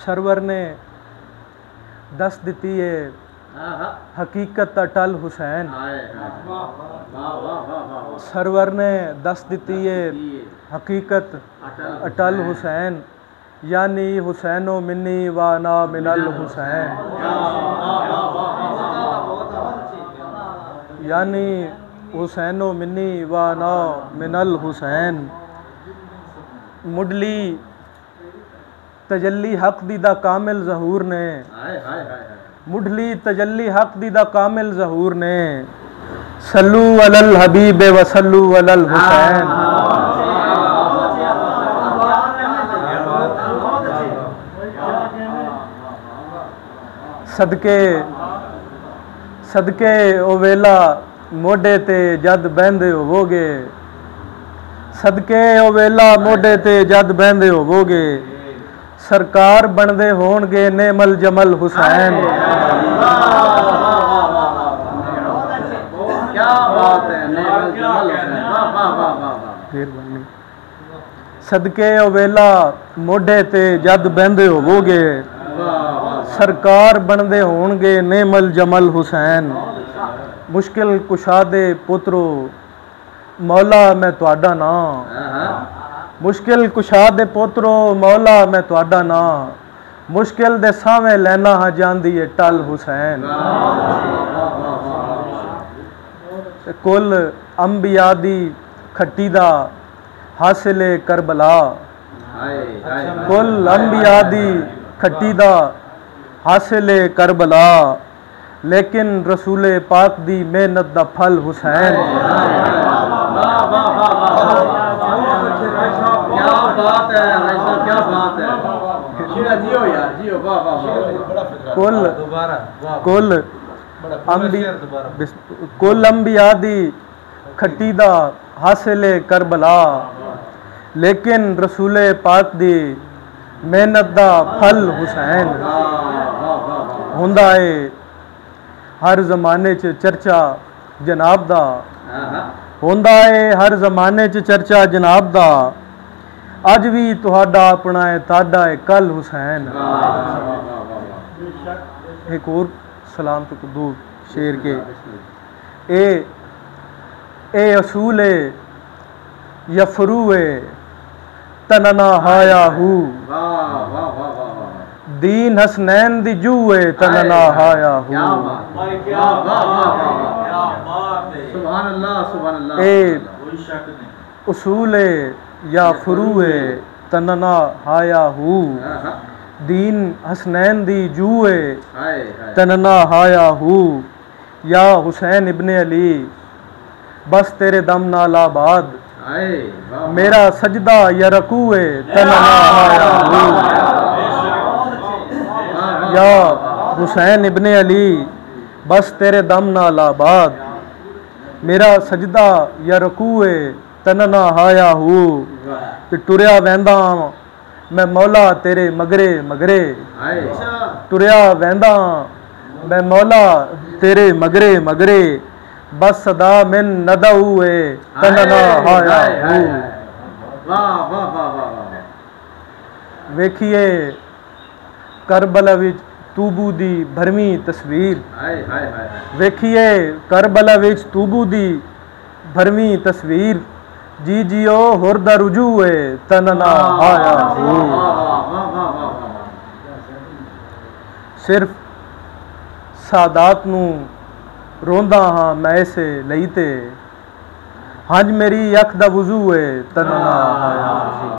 Server ने दस दिती है हकीकत अटल हुसैन। सरवर ने दस दिती है हकीकत अटल हुसैन, यानी हुसैनो मिन्नी व ना मिनल हुसैन। यानी हुसैनो मिन्नी व ना मिनल हुसैन। मुडली तजल्ली हक दीदा कामिल ज़हूर ने, मुडली तजल्ली हक दीदा कामिल ज़हूर ने, सल्लू अलल हबीब व सल्लू अलल हुसैन। सदके सदके ओ वेला मोढे ते जद बहंदे होवोगे, सदके ओ वेला मोढे ते जद बहंदे होवोगे, सरकार बनदे होणगे नेमल जमल हुसैन। क्या बात है, नेमल जमल हुसैन। सदके ओ वेला मोढे ते जद बहंदे होवोगे, सरकार बनदे होणगे नेमल जमल हुसैन। मुश्किल कुशा दे पुत्रो मौला मैं तुहाडा नां, मुश्किल कुशा दे पुत्रो मौला मैं तुहाडा नां, मुश्किल दे सावें लैना हां जांदी है टल हुसैन। कुल अंबिया दी खट्टी दा हासिले करबला, कुल अंबिया दी खट्टी दा हासिले करबला, लेकिन रसूले पाक दी मेहनत दा फल हुसैन। क्या बात है, क्या बात है। कुल अंबिया दी खट्टी दा हासिले करबला, लेकिन रसूले पाक दी मेहनत दा फल हुसैन। हुंदा है हर जमाने च चर्चा जनाब दा, हुंदा है हर जमाने च चर्चा जनाब दा, अज भी तुहाडा अपना है ताडा है कल हुसैन। एक और सलाम तो दो शेर के ए असूल यफरू तनना हाया हू, दीन हसनैन दी जूए तनना हाया हू। ए उसूल या फरूए तनना हाया हू, दीन हसनैन दी जूए तनना हाया हू। या हुसैन इब्ने अली बस तेरे दम नाल आबाद, मेरा सजदा या रकूए तनना हाया हू। या हुसैन इब्ने अली बस तेरे दम नाल आबाद, मेरा सजदा या रकूए तनना हाया हू। टुरिया वैंदा मैं मौला तेरे मगरे मगरे, टुरिया वैंदा मैं मौला तेरे मगरे मगरे, बस सदा मिन नदऊए तनना हाया हू। वेखिए करबला विच तूबू दी भरवीं तस्वीर, वेखिए करबला विच तूबू दी भरवीं तस्वीर, जी जियो हुरदा रुजूए तनना हाया हू। सिर्फ सादात नू रोंदा हाँ मैं से लईते, हंज मेरी अख दा वजू है तनना हाया हू।